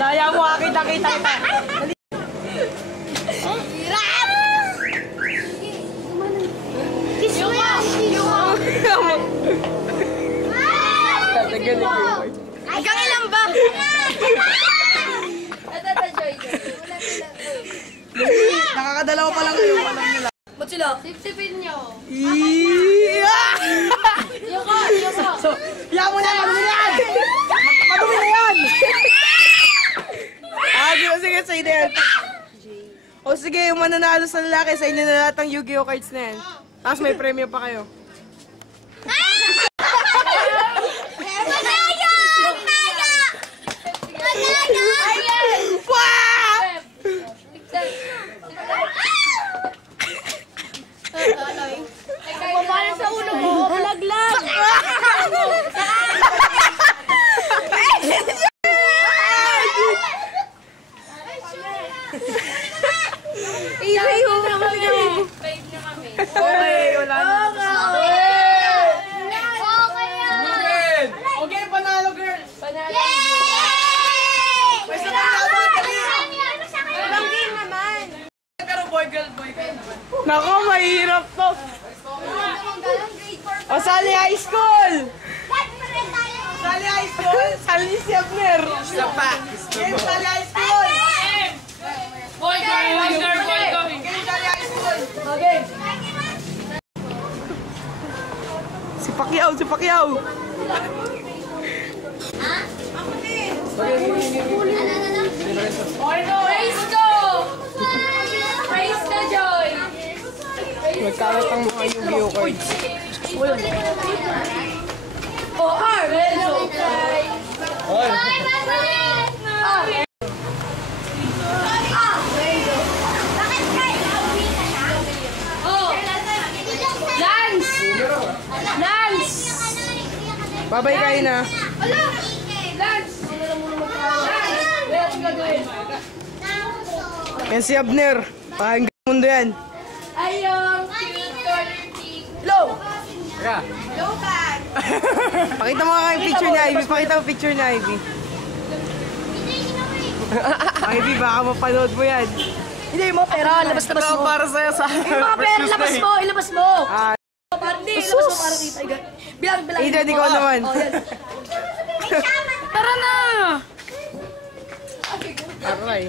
Daya mo, kita. Kiss mo yan! Hanggang ilan ba? Nakakadalawa pa lang kayo, alam nila. Ba't sila? Sipsipin nyo. Yoko. So, mo na, madumi na yan! Madumi na yan! Sige, sa inyo yan. O sige, yung mananalo sa lalaki, sa inyo na lahat ang Yu-Gi-Oh cards na yan. Tapos may premyo pa kayo. Pabalik sa ulo mo, malaglag. Easy ho. Okay, wala na. Okay, panalo girl. Panalo. May sabaw dali. Walang game naman. Boy girl naman. Nako, mahirap to. O, Sali High School! Sali High School? Sali si Abner. Isa pa. Game Sali High School! Boy, girl. Game Sali High School! Okay. Si Pacquiao. Praise ka, Joy! Magkalat ang mga Yu-Gi-Oh cards. O.R. Renzo! Lance! Babay kayo na. Lance! Yan si Abner. Pahanggang mundo yan. Ayong low! Low bag! Pakita mo nga yung picture ni Ivy. Pakita mo picture ni Ivy. Ivy, baka mapanood mo yan. Hindi mo, pera, labas mo. Para sa'yo sa Yung mga pera, ilabas mo. Ah, Hindi, ilabas mo para kita. Bilang. Eden, ikaw naman. Tara na! Aray.